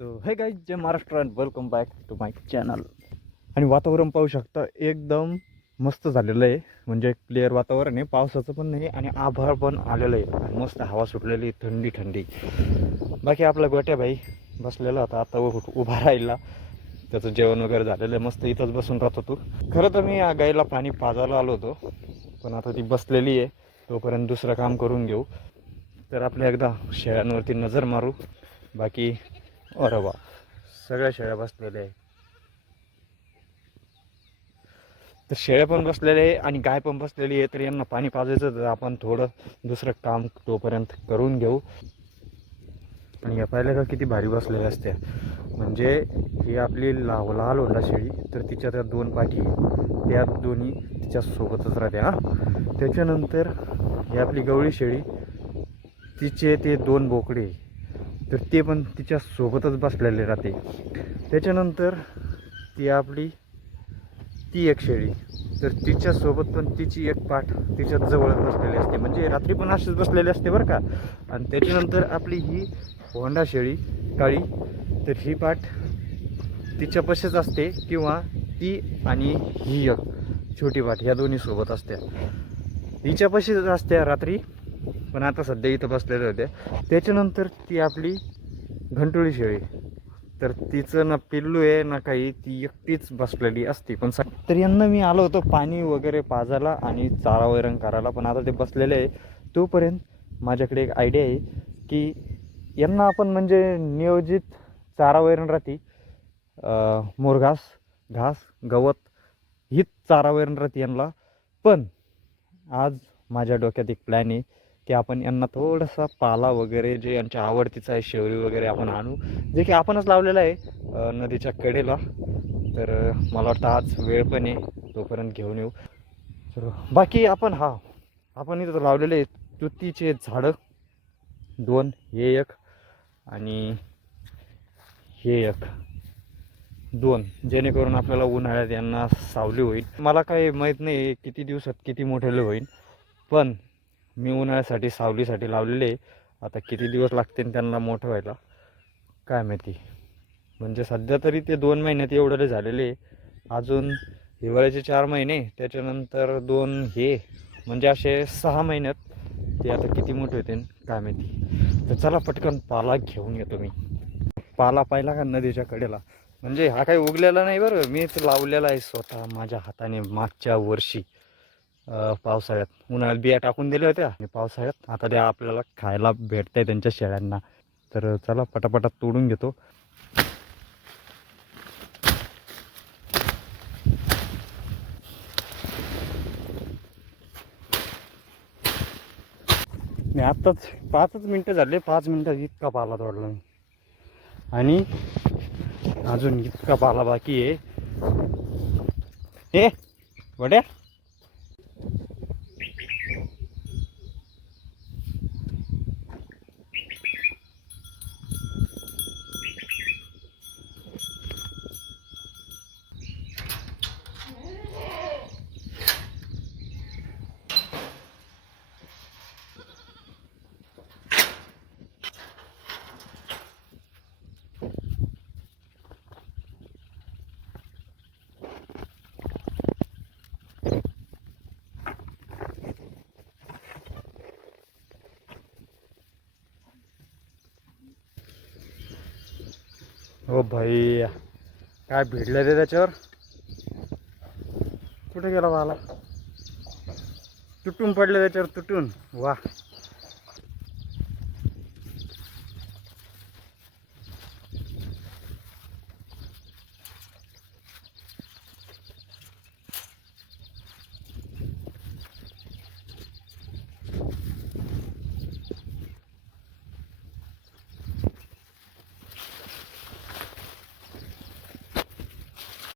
So hey guys, जय Maharashtra and welcome back to my channel. आणि वातावरण पाहू शकता, एकदम मस्त झालेलं आहे. म्हणजे क्लिअर वातावरण आहे, पावसाचं पण नाही आणि आभाळ पण आलेलं आहे आणि मस्त हवा सुटलेली, थंडी थंडी. बाकी आपला गोट्या भाई बसलेला होता, आता उभा राहिला. त्याचं जेवण वगैरे झालेलं आहे, मस्त इथंच बसून राहतो. तू खरं तर मी गाईला पाणी पाजायला आलो होतो, पण आता ती बसलेली आहे, तोपर्यंत दुसरं काम करून घेऊ. तर आपल्या एकदा शेळ्यांवरती नजर मारू. बाकी अरे वा, सगळ्या शेळ्या बसलेल्या आहे. तर शेळ्या पण बसलेले आहे आणि गाय पण बसलेली आहे. तर यांना पाणी पाजायचं, तर आपण थोडं दुसरं काम तोपर्यंत करून घेऊ. आणि या पाहिलं का किती भारी बसलेल्या असत्या. म्हणजे ही आपली लाल होंडा शेळी, तर तिच्या त्या दोन पाठी, त्या दोन्ही तिच्या सोबतच राहते. हां, त्याच्यानंतर ही आपली गवळी शेळी, तिचे ते दोन बोकडे, तर ते पण तिच्या सोबतच बसलेले राहते. त्याच्यानंतर ती एक शेळी, तर तिच्यासोबत पण तिची एक पाठ तिच्या जवळच बसलेली असते. म्हणजे रात्री पण अशीच बसलेली असते बरं का. आणि त्याच्यानंतर आपली ही होंडा शेळी काळी, तर ही पाठ तिच्यापाशीच असते, किंवा ती आणि ही एक छोटी पाठ ह्या दोन्ही सोबत असत्या, हिच्यापाशीच असत्या रात्री. पण आता सध्या इथं बसलेले होते. त्याच्यानंतर ती आपली घंटोळी शेळी, तर तिचं ना पिल्लू आहे ना काही, ती एकटीच बसलेली असते. पण तर यांना मी आलो होतो पाणी वगैरे पाजायला आणि चारा वैरण करायला, पण आता ते बसलेले आहे. तोपर्यंत माझ्याकडे एक आयडिया आहे की यांना आपण म्हणजे नियोजित चारा वैरण राहते, मोरघास, घास, गवत, हीच चारा वैरण राहते यांना. पण आज माझ्या डोक्यात एक प्लॅन आहे की आपण यांना थोडासा पाला वगैरे, जे यांच्या आवडतीचं आहे, शेवरी वगैरे आपण आणू, जे की आपणच लावलेलं आहे नदीच्या कडेला. तर मला वाटतं आज वेळ पण आहे, तोपर्यंत घेऊन येऊ. तर बाकी आपण इथं लावलेले आहे तुतीचे झाडं, दोन, हे एक आणि हे एक, दोन, जेणेकरून आपल्याला उन्हाळ्यात यांना सावली होईल. मला काही माहीत नाही किती दिवसात किती मोठेले होईल, पण मी उन्हाळ्यासाठी सावलीसाठी लावलेले. आता किती दिवस लागतील त्यांना मोठं व्हायला काय माहिती. म्हणजे सध्या तरी ते 2 महिन्यात एवढे झालेले. अजून हिवाळ्याचे 4 महिने, त्याच्यानंतर 2 हे, म्हणजे असे 6 महिन्यात ते आता किती मोठे होते काय माहिती. तर चला पटकन पाला घेऊन येतो मी. पाला पाहिला का नदीच्या कडेला, म्हणजे हा काही उगलेला नाही बरं, मीच लावलेला आहे स्वतः माझ्या हाताने मागच्या वर्षी पावसाळ्यात. उन्हाळ्यात बिया टाकून दिल्या होत्या आणि पावसाळ्यात आता त्या आपल्याला खायला भेटतंय त्यांच्या शेळ्यांना. तर चला पटापटा तोडून घेतो. मी आत्ताच 5च मिनटं झाले, 5 मिनटात इतका पाला तोडला मी, आणि अजून इतका पाला बाकी आहे. हे वड्या, हो भाई, काय भिडलं रे त्याच्यावर. कुठे गेला वाला, तुटून पडलं त्याच्यावर, तुटून. वा,